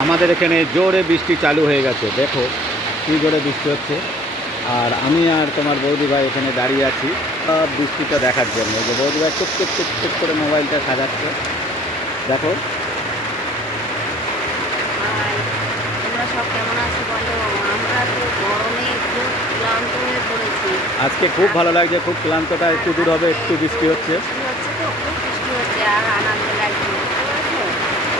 আমাদের এখানে জোরে বৃষ্টি চালু হয়ে গেছে, দেখো কি জোরে বৃষ্টি হচ্ছে। আর আমি আর তোমার বৌদি ভাই এখানে দাঁড়িয়ে আছি বৃষ্টিটা দেখার জন্য। যে বৌদি ভাই টুক টুক টুক টুক করে মোবাইলটা সাজাচ্ছে, দেখো। হাই, তোমরা সব কেমন আছো বলো? আমরা তো গরমে খুব ক্লান্ত হয়ে পড়েছি। আজকে খুব ভালো লাগছে, খুব ক্লান্তটা আর একটু দূর হবে, আজকে একটু বৃষ্টি হচ্ছে। বৃষ্টি হচ্ছে, তো খুব বৃষ্টি হচ্ছে আর আনন্দ লাগছে, বুঝতে পারছো?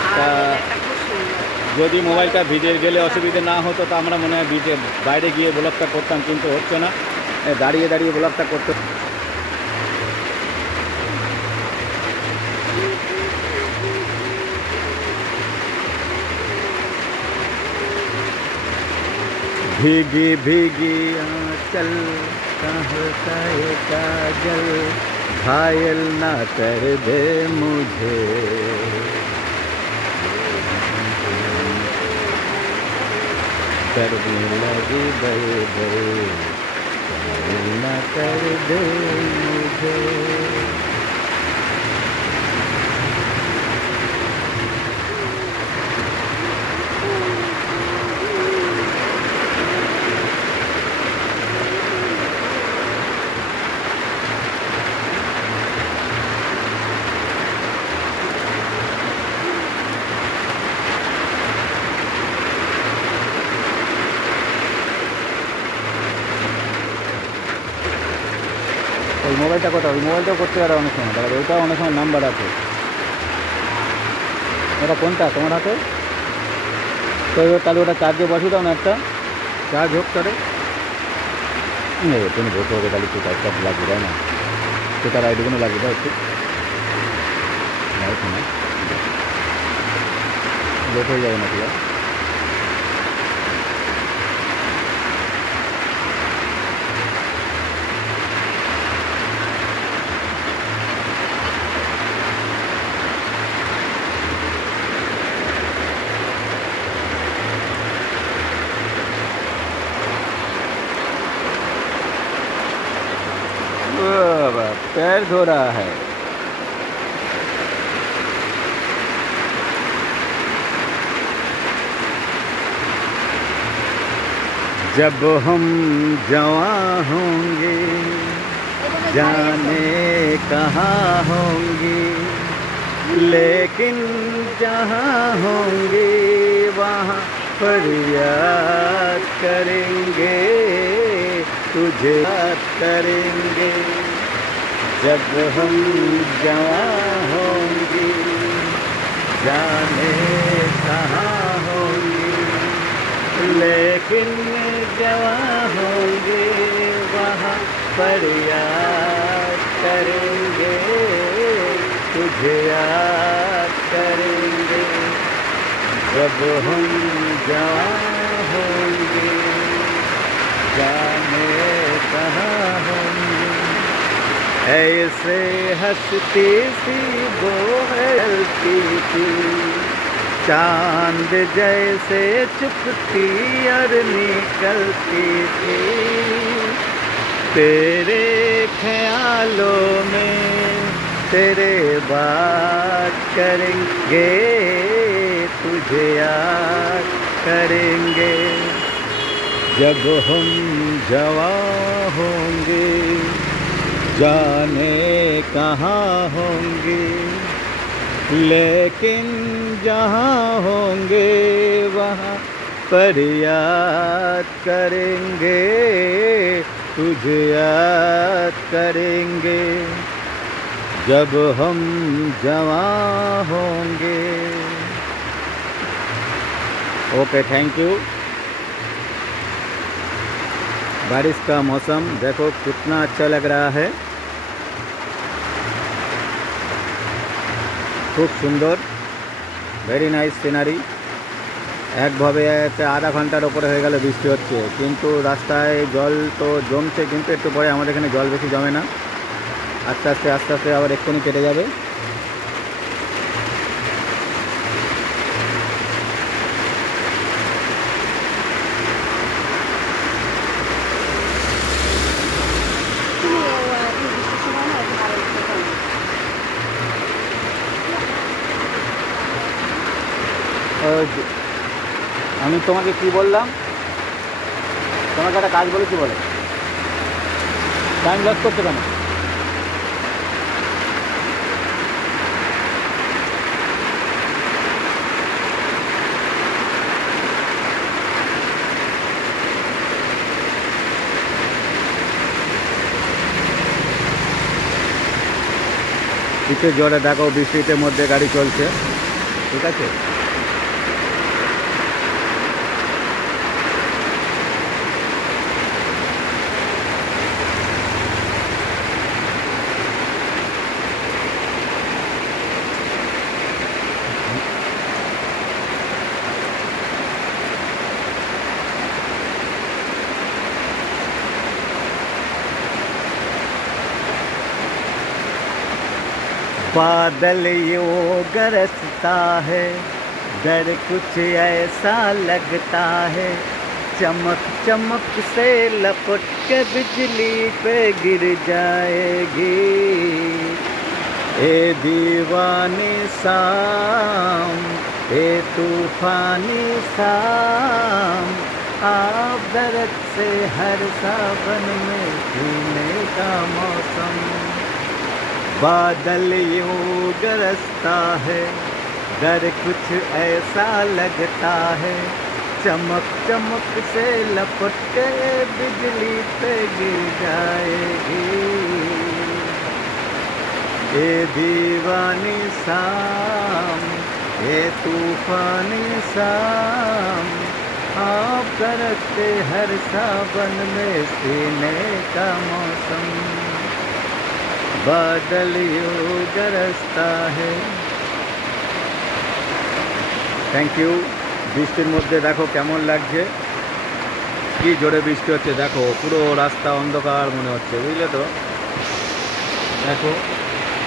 আর তা ওয়েদারটা খুব সুন্দর। যদি চলো মোবাইলটা ভিজে কোথায় গেলে যাবো? অসুবিধে না হতো তো আমরা মনে হয় বাইরে গিয়ে ব্লগটা করতাম, কিন্তু হচ্ছে না, দাঁড়িয়ে দাঁড়িয়ে ব্লগটা করতে। भीगी भीगी आंचल कहाँ का ये काजल, घायल ना कर दे मुझे। करने लगी बड़े घायल ना कर दे मुझे। ওই মোবাইলটা কোথাও, ওই মোবাইলটাও করতে পারে অনেক সময়, তাহলে ওইটাও অনেক সময় নাম্বার আছে। ওটা কোনটা তোমার হাতে? তো তাহলে ওটা চার্জে বসিয়ে দাও না, একটা চার্জ হোক করে। তুমি বসে হবে, তাহলে একটু চার্জটা লাগিয়ে দেয় না, সেটার আইডিগুলো লাগিয়ে দাও একটু। না লেট হয়ে যাবে না কি? पैर धो रहा है। जब हम जवां होंगे जाने कहाँ होंगे, लेकिन जहाँ होंगे वहाँ पर याद करेंगे, तुझे याद करेंगे। जब हम जवां होंगे जाने कहाँ होंगे, लेकिन जवां होंगे वहाँ पर याद करेंगे, तुझे याद करेंगे। जब हम जवां होंगे जाने कहाँ होंगे। ऐसे हंसती सी वो हलती थी, चांद जैसे चुपती और निकलती थी, तेरे ख्यालों में तेरे बात करेंगे, तुझे याद करेंगे। जब हम जवां होंगे जाने कहाँ होंगे, लेकिन जहाँ होंगे वहाँ पर याद करेंगे, तुझे याद करेंगे। जब हम जवां होंगे। Okay, thank you. बारिश का मौसम देखो कितना अच्छा लग रहा है, खूब सुंदर, ভেরি নাইস সিনারি। একভাবে আধা ঘন্টার ওপরে হয়ে গেল বৃষ্টি হচ্ছে, কিন্তু রাস্তায় জল তো জমছে, কিন্তু একটু পরে আমাদের এখানে জল বেশি জমে না, আস্তে আস্তে আস্তে আস্তে আবার এক্ষুনি কেটে যাবে। আমি তোমাকে কি বললাম, তোমাকে একটা কাজ বলেছি বলে টাইম লস করছো কেন? কিছু জোরে দেখো, বৃষ্টির মধ্যে গাড়ি চলছে, ঠিক আছে। बादल यूं गरजता है, डर कुछ ऐसा लगता है, चमक चमक से लपट के बिजली पे गिर जाएगी। ए दीवानी शाम, ए तूफानी शाम, आप दर्द से हर सावन में जीने का मौसम। बादल यूं गरजता है, डर कुछ ऐसा लगता है, चमक चमक से लपट के बिजली पे गिर जाएगी। ये दीवानी शाम, ये तूफानी शाम, आप करते हर सावन में सीने का मौसम। बादल यूं गरजता है। Thank you. বৃষ্টির মধ্যে দেখো কেমন লাগছে, কি জোরে বৃষ্টি হচ্ছে, দেখো পুরো রাস্তা অন্ধকার মনে হচ্ছে, বুঝলে তো। দেখো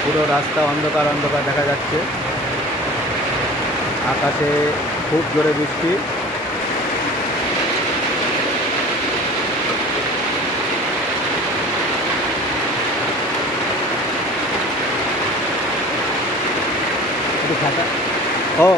পুরো রাস্তা অন্ধকার অন্ধকার দেখা যাচ্ছে, আকাশে খুব জোরে বৃষ্টি। খাতা ও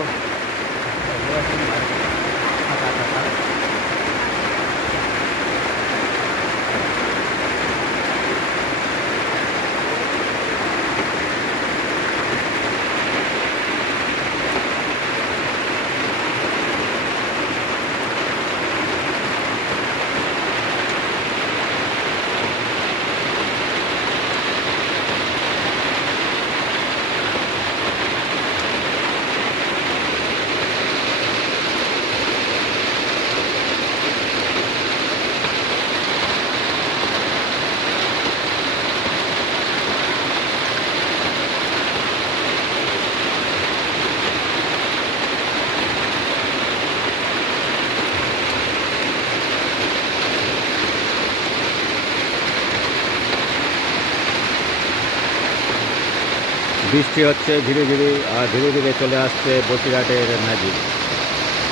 বৃষ্টি হচ্ছে ধীরে ধীরে, আর ধীরে ধীরে চলে আসছে বসিরহাটের ম্যাজিক।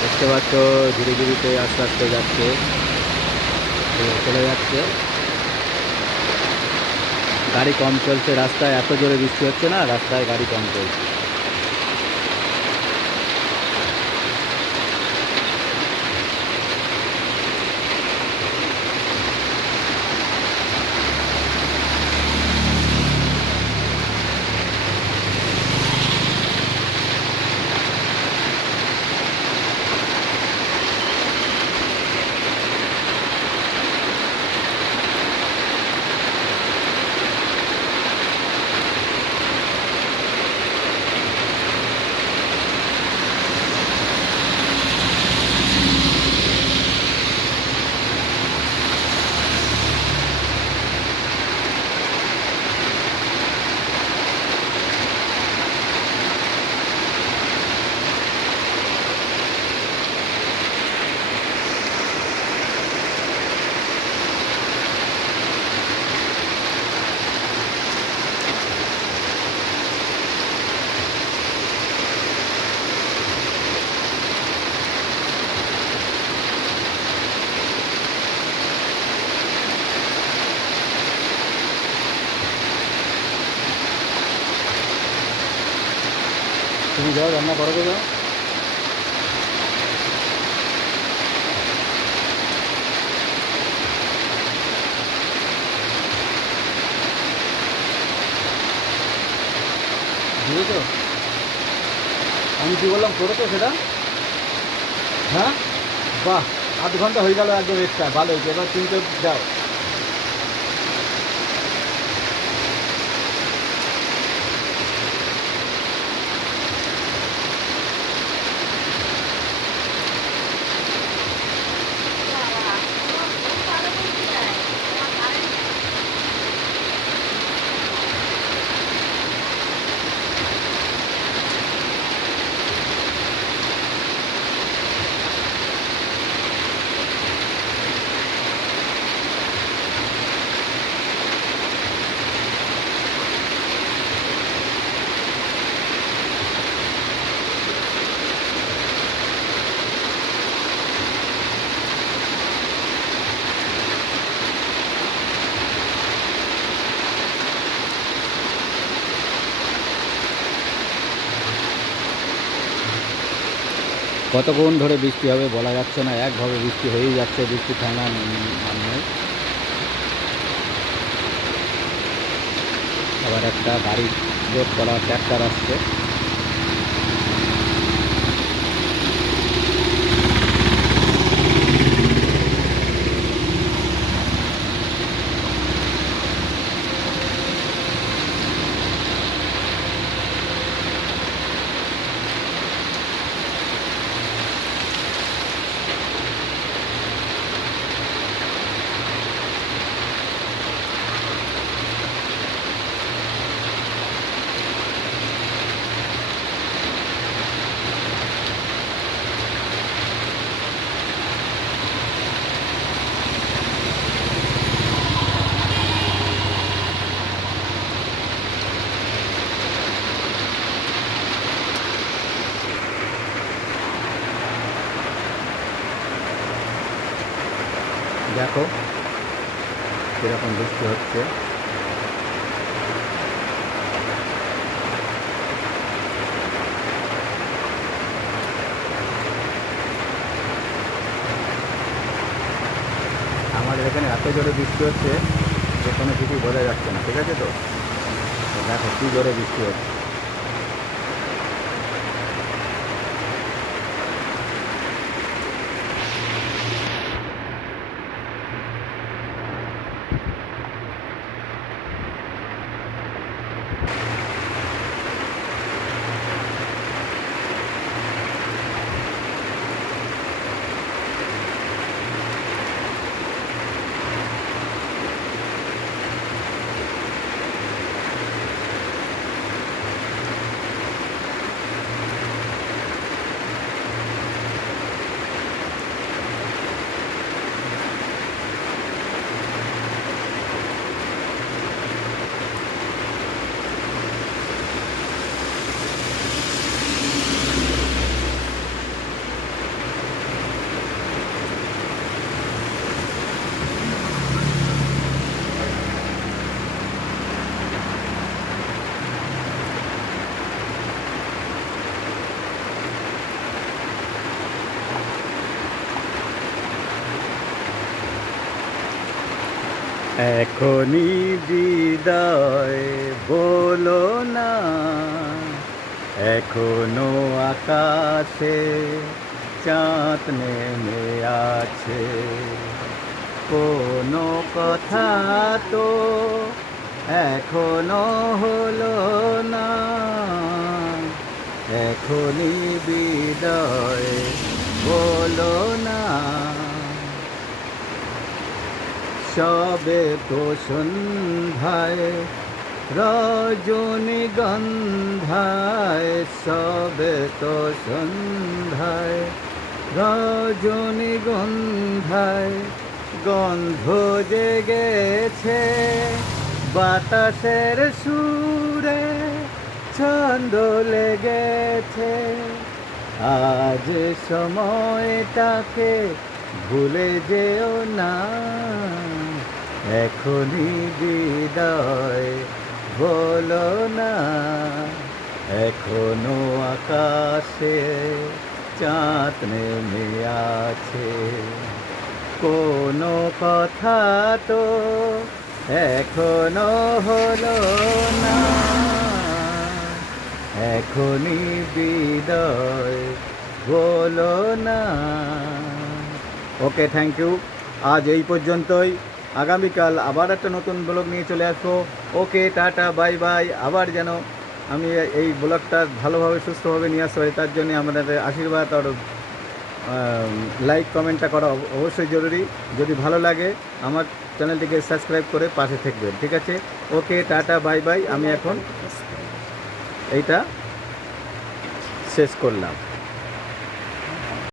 দেখতে পাচ্ছ ধীরে ধীরে আস্তে আস্তে যাচ্ছে, চলে যাচ্ছে। গাড়ি কম চলছে রাস্তায়, এত জোরে বৃষ্টি হচ্ছে না, রাস্তায় গাড়ি কম চলছে। তুমি যাও, রান্না করো তো যাও। কি বললাম করেছো সেটা? হ্যাঁ, বাহ, আধ ঘন্টা হয়ে গেল একদম এক্সট্রা, ভালো হয়েছে। এবার তিনটে যাও। বাবা, তোমার ঘুম ভালো করতে দেয়। তোমার কারেন্ট কতক্ষণ ধরে বৃষ্টি হবে বলা যাচ্ছে না, একভাবে বৃষ্টি হয়েই যাচ্ছে, বৃষ্টি থামার নাম নেই। আবার একটা গাড়ি লোড করা ট্র্যাক্টর আসছে। দেখো কীরকম বৃষ্টি হচ্ছে। আমাদের এখানে এত জোরে বৃষ্টি হচ্ছে যে কোনো কিছুই বোঝা যাচ্ছে না, ঠিক আছে? তো তো দেখো কী জোরে বৃষ্টি হচ্ছে। এখনই বিদায় বলো না, এখনো আকাশে চাঁদ নেমে আছে। কোনো কথা তো এখনো হলো না, এখনই বিদায় বলো না। সবে তো সন্ধ্যায় রজনীগন্ধায়, সবে তো সন্ধ্যায় রজনীগন্ধায় গন্ধ জেগেছে, বাতাসের সুরে ছন্দ লেগেছে। আজ সময়টাকে ভুলে যেও না, এখনই বিদায় বলো না, এখনো আকাশে চাঁদ নেমে আছে। কোনো কথা তো এখনো হলো না, এখনই বিদায় বলো না। ওকে, থ্যাংক ইউ। আজ এই পর্যন্তই। আগামীকাল আবার একটা নতুন ব্লগ নিয়ে চলে আসবো। ওকে, টাটা, বাই বাই। আবার যেন আমি এই ব্লগটা ভালোভাবে সুস্থভাবে নিয়ে আসতে পারি, তার জন্য আমাদের আশীর্বাদ আর লাইক কমেন্টটা করা অবশ্যই জরুরি। যদি ভালো লাগে আমার চ্যানেলটিকে সাবস্ক্রাইব করে পাশে থাকবেন, ঠিক আছে? ওকে, টাটা, বাই বাই। আমি এখন এইটা শেষ করলাম।